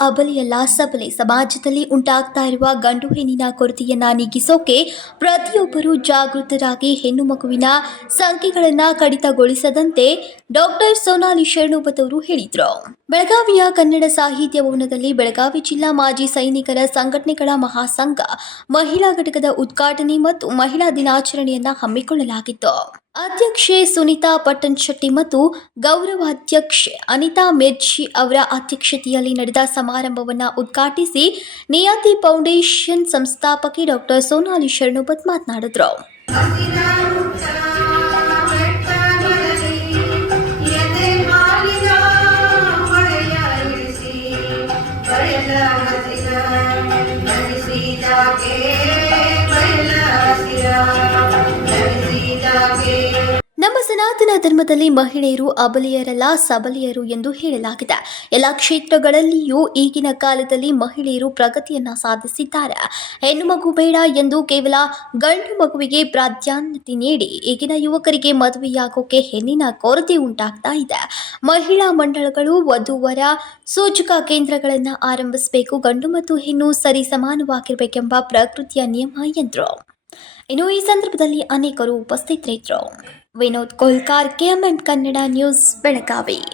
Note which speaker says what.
Speaker 1: ಅಬಲೆಯಲ್ಲ, ಸಬಲೆ. ಸಮಾಜದಲ್ಲಿ ಉಂಟಾಗ್ತಾ ಇರುವ ಗಂಡು ಹೆಣ್ಣಿನ ಕೊರತೆಯನ್ನ ನೀಗಿಸೋಕೆ ಪ್ರತಿಯೊಬ್ಬರು ಜಾಗೃತರಾಗಿ ಹೆಣ್ಣು ಮಗುವಿನ ಸಂಖ್ಯೆಗಳನ್ನ ಕಡಿತಗೊಳಿಸದಂತೆ ಡಾಕ್ಟರ್ ಸೋನಾಲಿ ಶರಣೋಪತ್ ಅವರು ಹೇಳಿದರು. ಬೆಳಗಾವಿಯ ಕನ್ನಡ ಸಾಹಿತ್ಯ ಭವನದಲ್ಲಿ ಬೆಳಗಾವಿ ಜಿಲ್ಲಾ ಮಾಜಿ ಸೈನಿಕರ ಸಂಘಟನೆಗಳ ಮಹಾಸಂಘ ಮಹಿಳಾ ಘಟಕದ ಉದ್ಘಾಟನೆ ಮತ್ತು ಮಹಿಳಾ ದಿನಾಚರಣೆಯನ್ನ ಹಮ್ಮಿಕೊಳ್ಳಲಾಗಿತ್ತು. ಅಧ್ಯಕ್ಷೆ ಸುನೀತಾ ಪಟ್ಟಣ್ ಶೆಟ್ಟಿ ಮತ್ತು ಗೌರವಾಧ್ಯಕ್ಷೆ ಅನಿತಾ ಮಿರ್ಜಿ ಅವರ ಅಧ್ಯಕ್ಷತೆಯಲ್ಲಿ ನಡೆದ ಸಮಾರಂಭವನ್ನು ಉದ್ಘಾಟಿಸಿ ನಿಯತಿ ಫೌಂಡೇಶನ್ ಸಂಸ್ಥಾಪಕಿ ಡಾಕ್ಟರ್ ಸೋನಾಲಿ ಶರಣೋಪತ್ ಮಾತನಾಡಿದರು. not ಸನಾತನ ಧರ್ಮದಲ್ಲಿ ಮಹಿಳೆಯರು ಅಬಲಿಯರಲ್ಲ ಸಬಲಿಯರು ಎಂದು ಹೇಳಲಾಗಿದೆ. ಎಲ್ಲ ಕ್ಷೇತ್ರಗಳಲ್ಲಿಯೂ ಈಗಿನ ಕಾಲದಲ್ಲಿ ಮಹಿಳೆಯರು ಪ್ರಗತಿಯನ್ನ ಸಾಧಿಸಿದ್ದಾರೆ. ಹೆಣ್ಣು ಮಗು ಬೇಡ ಎಂದು ಕೇವಲ ಗಂಡು ಮಗುವಿಗೆ ಪ್ರಾಧಾನ್ಯತೆ ನೀಡಿ ಈಗಿನ ಯುವಕರಿಗೆ ಮದುವೆಯಾಗೋಕೆ ಹೆಣ್ಣಿನ ಕೊರತೆ ಉಂಟಾಗ್ತಾ ಇದೆ. ಮಹಿಳಾ ಮಂಡಳಗಳು ವಧುವರ ಸೂಚಕ ಕೇಂದ್ರಗಳನ್ನು ಆರಂಭಿಸಬೇಕು, ಗಂಡು ಮತ್ತು ಹೆಣ್ಣು ಸರಿ ಸಮಾನವಾಗಿರಬೇಕೆಂಬ ಪ್ರಕೃತಿಯ ನಿಯಮ ಎಂದರು. ಇನ್ನು ಈ ಸಂದರ್ಭದಲ್ಲಿ ಅನೇಕರು ಉಪಸ್ಥಿತರಿದ್ದರು. Vinod Kolkar KMM Kannada news Belagavi.